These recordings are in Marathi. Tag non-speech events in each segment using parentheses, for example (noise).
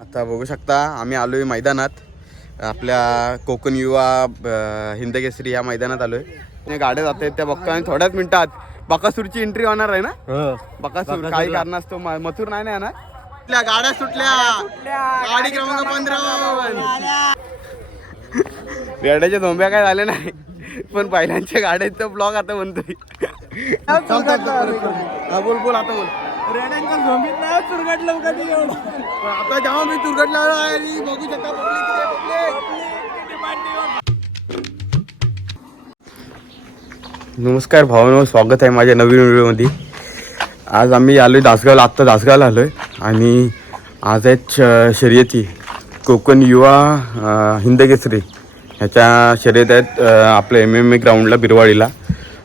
आता बघू शकता आम्ही आलोय मैदानात. आपल्या कोकण युवा हिंदकेसरी या मैदानात आलोय. गाड्या जात आहेत त्या बघतो आणि थोड्याच मिनिटात बकासूरची एंट्री होणार आहे ना? बकासूर काही कारणास्तव मथुर नाही ना गाड्या सुटल्या. गाडी क्रमांक पंधरा रेड्याच्या झोंब्या काय झाल्या नाही पण पहिल्यांच्या गाड्यांचा ब्लॉग आता बनतोय हा बोल बोल आता बोल. आता जेव्हा मी तुरगडला आणि बघू शकता. नमस्कार भावानो स्वागत आहे माझ्या नवीन व्हिडिओमध्ये. आज आम्ही आलोय दासगावला आत्ता दासगावला आलोय. आणि आज आहेत श- शर्यती. कोकण युवा अं, हिंदकेसरी ह्याच्या शर्यत आहेत अं, आपल्या एम एम ए ग्राउंडला बिरवाडीला.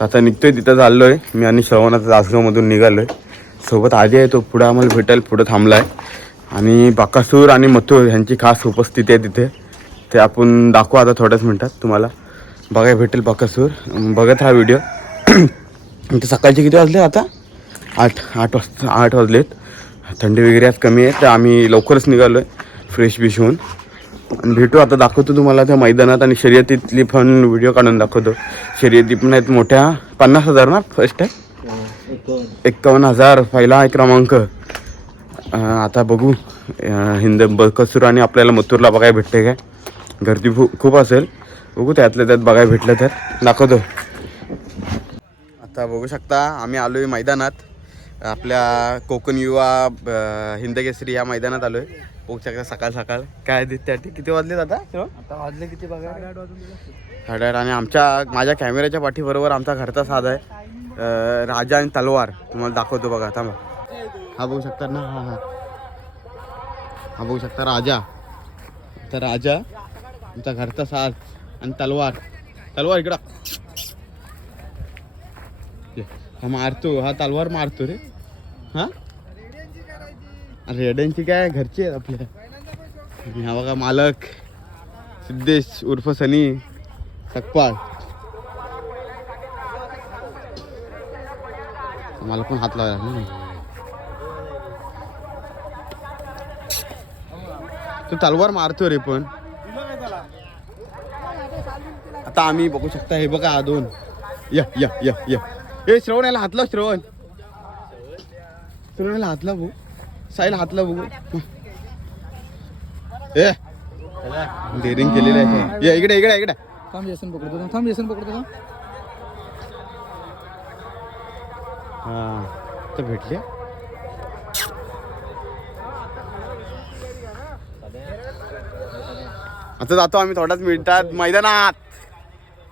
तर आता निघतोय तिथं चाललो आहे मी आणि श्रवण आता दासगावमधून निघालो आहे सोबत आधी आहे तो पुढं आम्हाला भेटेल पुढं थांबला आहे आणि बाकासूर आणि मथुर यांची खास उपस्थिती आहे तिथे. ते आपण दाखवू आता थोड्याच मिनटात तुम्हाला. बघायला भेटेल बाकासूर. बघत हा व्हिडिओ इथे सकाळचे किती वाजले आता? आठ आठ वाजता आठ वाजलेत. थंडी वगैरे आज कमी आहे तर आम्ही लवकरच निघालो आहे फ्रेश बिश होऊन आणि भेटू आता दाखवतो तुम्हाला त्या मैदानात. आणि शर्यतीतली पण व्हिडिओ काढून दाखवतो. शर्यती पण आहेत मोठ्या. पन्नास हजार ना फर्स्ट आहे एक्कावन्न हजार पहिला क्रमांक. आता बघू. हिंद बकसूर आणि आपल्याला मथुरला बघायला भेटते काय? गर्दी खूप असेल. बघू त्यातल्या त्यात बघायला भेटलं तर. दाखवतो. आता बघू शकता आम्ही आलो आहे मैदानात. आपल्या कोकण युवा हिंदकेसरी या मैदानात आलो आहे बघू शकता सकाळ सकाळ. काय त्या किती वाजले आता? आता वाजले किती बघा? साडेआठ आणि आमच्या माझ्या कॅमेऱ्याच्या पाठीबरोबर आमचा घरचा साध आहे. राजा आणि तलवार. तुम्हाला दाखवतो बघा थांबा. हा बघू शकता ना? हा हा. हा बघू शकता राजा. तर राजा आमचा घरचा साज आणि तलवार. तलवार इकडं. हा मारतो हा तलवार मारतो रे. हा? रेड्यांची काय? घरची आहेत आपल्या. हा बघा मालक. सिद्धेश उर्फ सनी सकपाळ मला पण हात लावायला. तू तलवार मारतो रे पण. आता आम्ही बघू शकता हे बघा दोन या या या या. ए श्रवण याला हातला श्रवण. श्रवणाला हातला भाऊ. साईला हातला बघू ए. डेअरिंग केलेलं आहे. या इकडे इकडे इकडे. थांब येसन पकडतो. थांब येसन पकडतो थांब. हा तर भेटले. आता जातो आम्ही थोड्याच मिनिटात. मैदानात.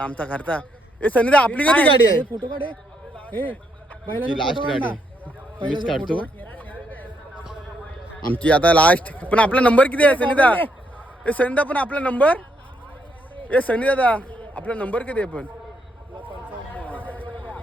आमचा घरचा ए सनीदा आपली कधी गाडी आहे? फोटो काढ लास्ट गाडी आहे. मीच काढतो. आमची आता लास्ट पण आपला नंबर किती आहे सनीदा? ए सनीदा पण आपला नंबर ए सनी दादा आपला नंबर किती आहे पण?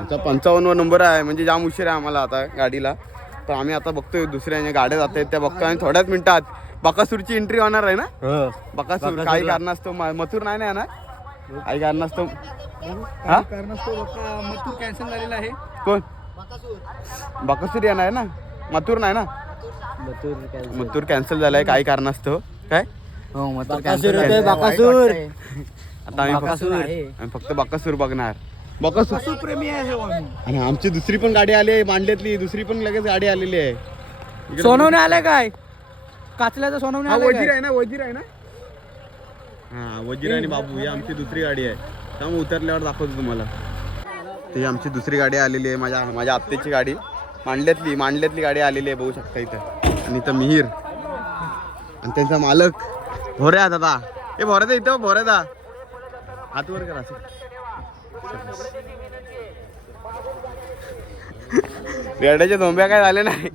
आमचा पंचावन्न नंबर आहे म्हणजे जाम उशीर आहे आम्हाला आता गाडीला. तर आम्ही आता बघतोय दुसऱ्या गाड्या जात आहेत त्या बघतोय आणि थोड्याच मिनिटात बकासूरची एंट्री होणार आहे ना? बकासूर काही कारणास्तव म- मथुर नाही ना येणार? काही कारणास्तव. हा? मथुर कॅन्सल झालेला आहे. कोण? बकासूर येणार आहे ना? मथुर नाही ना? मथुर कॅन्सल झालाय काही कारणास्तव. काय? हो मथुर. आता. आम्ही फक्त बकासूर बघणार. बकासूर प्रेमी आहे हो. आणि आमची दुसरी पण गाडी आली आहे मांडल्यातली दुसरी पण लगेच गाडी आलेली आहे. सोनवणे आलाय काय? काचल्याचं सोनवणे वजीर? आहे ना वजीर आहे ना? हा वजीर आणि बाबू ही आमची दुसरी गाडी आहे. त्यामुळे उतरल्यावर दाखवतो तुम्हाला. ती आमची दुसरी गाडी आलेली आहे माझ्या माझ्या आत्तेची गाडी. मांडल्यातली मांडल्यातली गाडी आलेली आहे बघू शकता इथं. आणि इथं मिहीर. आणि त्यांचा मालक. भोऱ्या दादा. हे भोऱ्याचा इथं भोऱ्याचा हात वर करा रेड्याच्या झोंब्या काय झाल्या नाही.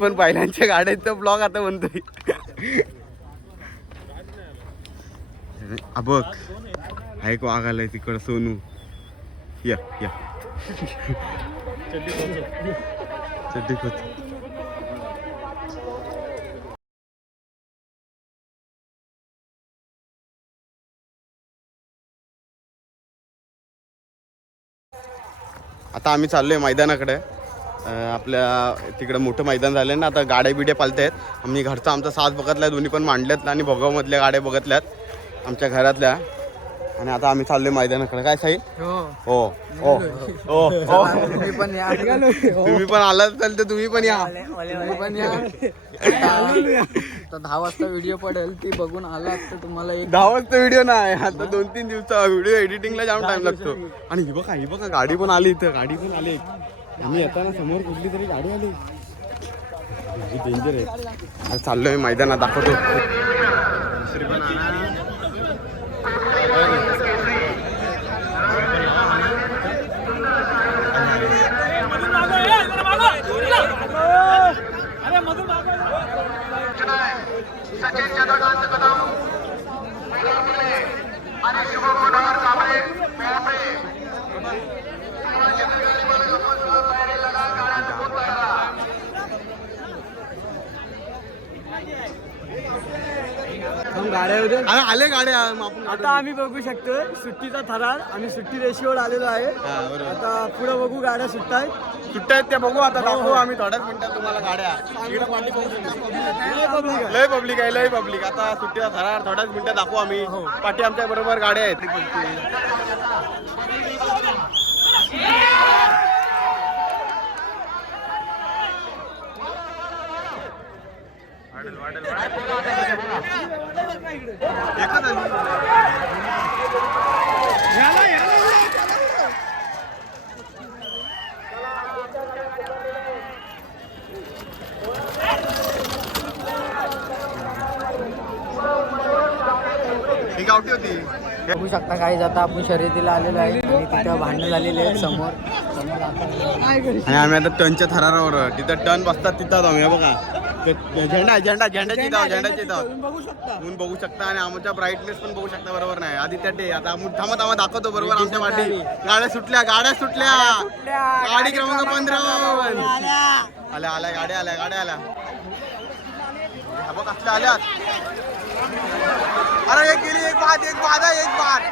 पण पहिल्यांच्या गाड्यांचा ब्लॉग आता बनतोय अबक ऐक वाघ आलाय तिकडं सोनू. या या. चड्डी खोच. आता आम्ही चाललोय मैदानाकडे. आपल्या तिकडं मोठं मैदान झालं ना आता गाड्या बिड्या पालत आहेत आम्ही घरचा आमचा साथ बघतला दोन्ही पण मांडल्यात आणि भोगावमधल्या गाड्या बघतल्यात आमच्या घरातल्या. आणि आता आम्ही चाललोय मैदानाकडे. काय साई हो. हो. हो. हो. हो. (laughs) तुम्ही पण आलात तर तुम्ही पण या. पण या. दहा वाजता व्हिडिओ पडेल ती बघून आला तर तुम्हाला एक दहा वाजता व्हिडिओ नाही. आता दोन तीन दिवसा व्हिडिओ एडिटिंगला जाम टाइम लागतो. आणि ही बघा ही बघा गाडी पण आली इथं. गाडी पण आली. आम्ही येताना समोर कुठली तरी गाडी आली. डेंजर आहे. चाललोय मैदानात दाखवतो दुसरी पण आणा. गाड्या होत्या अरे आले गाड्या आता आम्ही बघू शकतो सुट्टीचा थरार आम्ही सुट्टी रेषेवर आलेलो आहे. हा. आता पुढे बघू गाड्या सुट्ट्या आहेत त्या बघू आता दाखवू आम्ही थोड्याच मिनिटात तुम्हाला गाड्या. लय पब्लिक आहे. लय पब्लिक आता सुट्टीचा थरार थोड्याच मिनिटात दाखवू आम्ही. पाठी आमच्या बरोबर गाड्या आहेत. एकच आली. गावठी होती. बघू शकता काही आता आपण शर्यतीला आलेलो आहे आणि तिथं भांडणं झालेली आहेत समोर. आणि आम्ही आता टनच्या थरारावर. तिथं टन बसतात तिथं आम्ही बघा. झेंडा झेंडा झेंड्याची धाव झेंड्याची धाव बघू शकता. ऊन बघू शकता आणि आमच्या ब्राईटनेस पण बघू शकता बरोबर नाही? आधी त्या डे आता थांबा थांबा दाखवतो बरोबर? आमच्या पाठी. गाड्या सुटल्या गाड्या सुटल्या. गाडी क्रमांक पंधरा. आल्या आल्या गाड्या आल्या गाड्या आल्या. बघ असल्या आल्यात. अरे एक गेली एक बाद एक बाद एक बाद.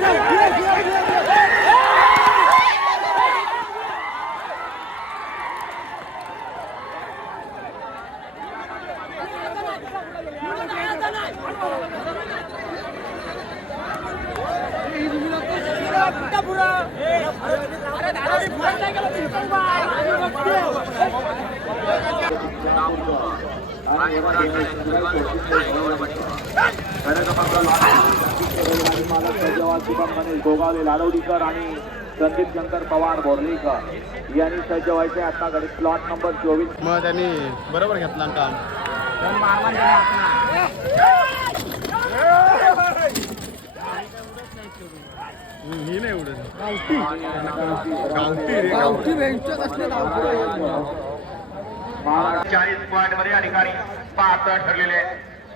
Yeah. गोगावले लाडवडीकर आणि संदीप शंकर पवार बोर्लीकर यांनी सज्ज व्हायचे आता घडी स्लॉट नंबर चोवीस मग त्यांनी बरोबर घेतला काम ही नाही उडत गावठी गावठी बेंचचं चाळीस पॉईंटमध्ये अधिकारी पाहता ठरलेले.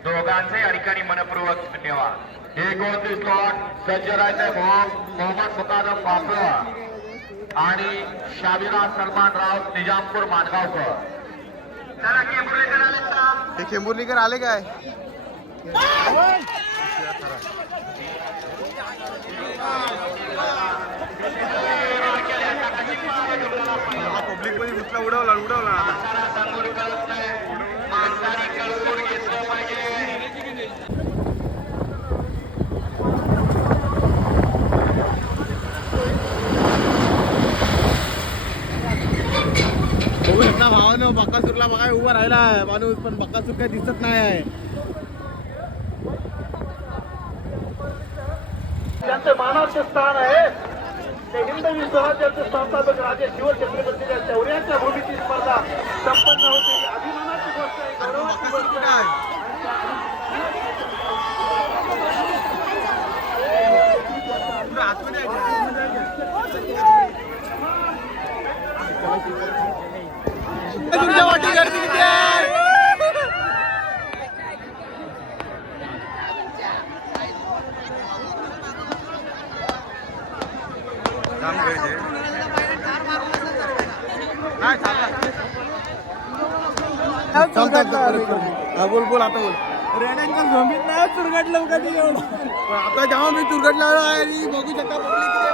दोघांचे या ठिकाणी मनपूर्वक धन्यवाद. एक स्लॉट सज्ज राहते मोहम्मद मुकादम पापड आणि शाबिरा सलमान राव निजामपूर मानगावकर. हे खेंबुर्लीकर आले काय? पब्लिकमध्ये घुसला उडवला. उडवला भावानं बक्कासूरला बघा उभा राहिला माणूस पण बक्कासूर काही दिसत नाही आहे. त्यांचं मानाचे स्थान आहे ते हिंदवी स्वराज्याचे संस्थापक राजे शिवछत्रपती शौर्याच्या भूमीची स्पर्धा बोल बोल आता बोल. रेड्यांच्या झोंबीत नाही चुरगटलं का आता जेव्हा मी चुरगटला बघू शकता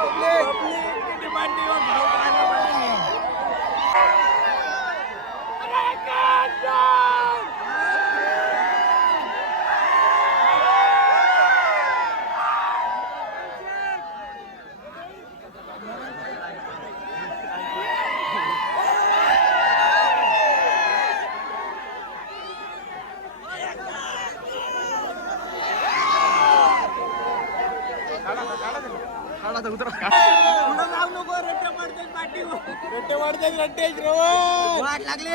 वाट लागली.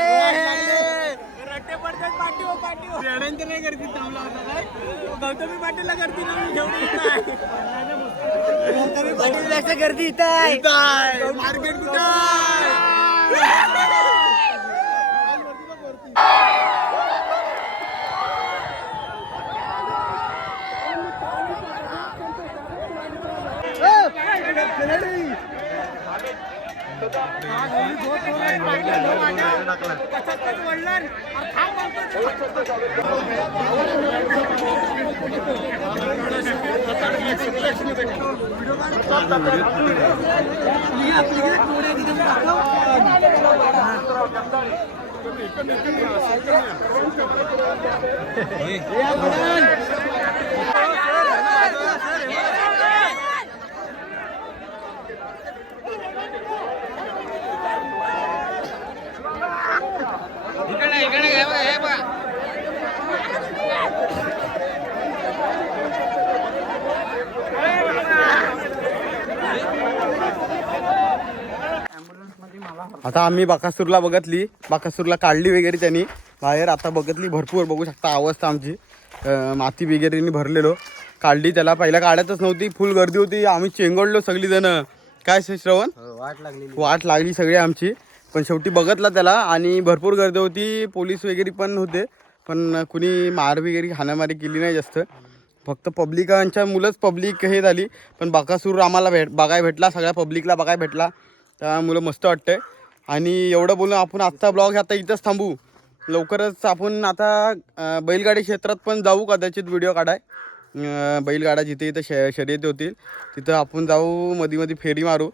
रट्टे पडतात पाठी हो पाठी हो रेड्यांच्या नाही करतील थांबला होता काय? गौतमी पाटीलला करतील ना मी जेवढी इथं आहे. गौतमी पाटील जास्त गर्दी इथं आहे. Market Yeah, yeah. आता आम्ही बाकासूरला बघितली बाकासूरला काढली वगैरे त्यांनी. बाहेर आता बघितली भरपूर बघू शकता अवस्था आमची. माती वगैरेनी भरलेलो. काढली त्याला पहिला काढतच नव्हती फुल गर्दी होती. आम्ही चेंगडलो सगळी जण काय श्री- श्रवण? वाट लागली वाट लागली सगळी आमची. पण शेवटी बघितला त्याला आणि भरपूर गर्दी होती. पोलीस वगैरे पण होते. पण कुणी मार वगैरे हाणामारी केली नाही जास्त. फक्त पब्लिकांच्या मुलंच पब्लिक हे झाली. पण बाकासूर आम्हाला भेट बघायला भेटला सगळ्या पब्लिकला बघायला भेटला. त्यामुळं मस्त वाटतंय. आणि एवढं बोलून आपण आजचा ब्लॉग आता इथंच थांबू. लवकरच आपण आता बैलगाडी क्षेत्रात पण जाऊ कदाचित व्हिडिओ काढाय. बैलगाडा जिथे इथं श शर्यती होतील तिथं आपण जाऊ मध्ये मध्ये फेरी मारू.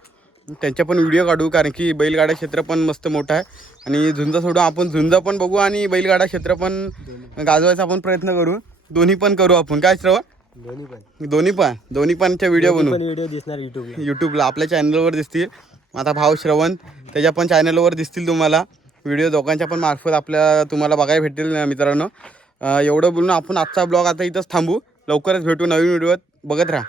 त्यांच्या पण व्हिडिओ काढू कारण की बैलगाडा क्षेत्र पण मस्त मोठं आहे. आणि झुंज सोडून आपण झुंज पण बघू आणि बैलगाडा क्षेत्र पण गाजवायचा आपण प्रयत्न करू. दोन्ही पण करू आपण. काय श्रवण? दोन्ही पण. दोन्ही पण. दोन्ही पणच्या व्हिडिओ बनवू. व्हिडिओ दिसणार यूट्यूबला आपल्या चॅनलवर दिसतील. आता भाव श्रवण त्याच्या पण चॅनलवर दिसतील तुम्हाला. व्हिडिओ दोघांच्या पण मार्फत आपल्या तुम्हाला बघायला भेटतील ना मित्रांनो. एवढं बोलून आपण आजचा ब्लॉग आता इथंच थांबू. लवकरच भेटू नवीन व्हिडिओत बघत राहा.